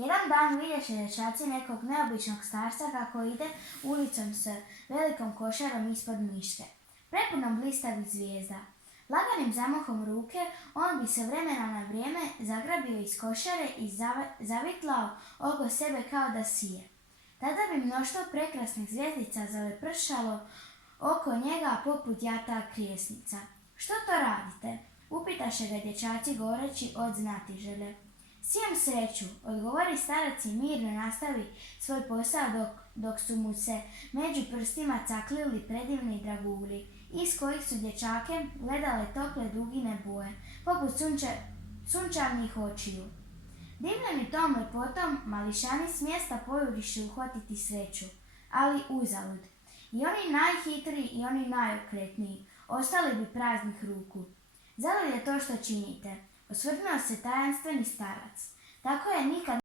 Jedan dan vidješe dječaci nekog neobičnog starca kako ide ulicom s velikom košarom ispod miške, prepunom blistavih zvijezda. Laganim zamahom ruke on bi se vremena na vrijeme zagrabio iz košare i zavitlao oko sebe kao da sije. Tada bi mnoštvo prekrasnih zvjezdica zalepršalo oko njega poput jata krijesnica. "Što to radite?" upitaše ga dječaci govoreći od znatiželje. "Sijem sreću," odgovori starac i mirno nastavi svoj posao dok su mu se među prstima caklili predivni dragulji, iz kojih su dječake gledale tople dugine boje, poput sunčanih očiju. Divljeni tom lepotom, mališani s mjesta pojuriše uhvatiti sreću, ali uzalud. I oni najhitriji i oni najokretniji ostali bi praznih ruku. "Zalud je to što činite," osvrnuo se tajanstveni starac. "Tako je nikad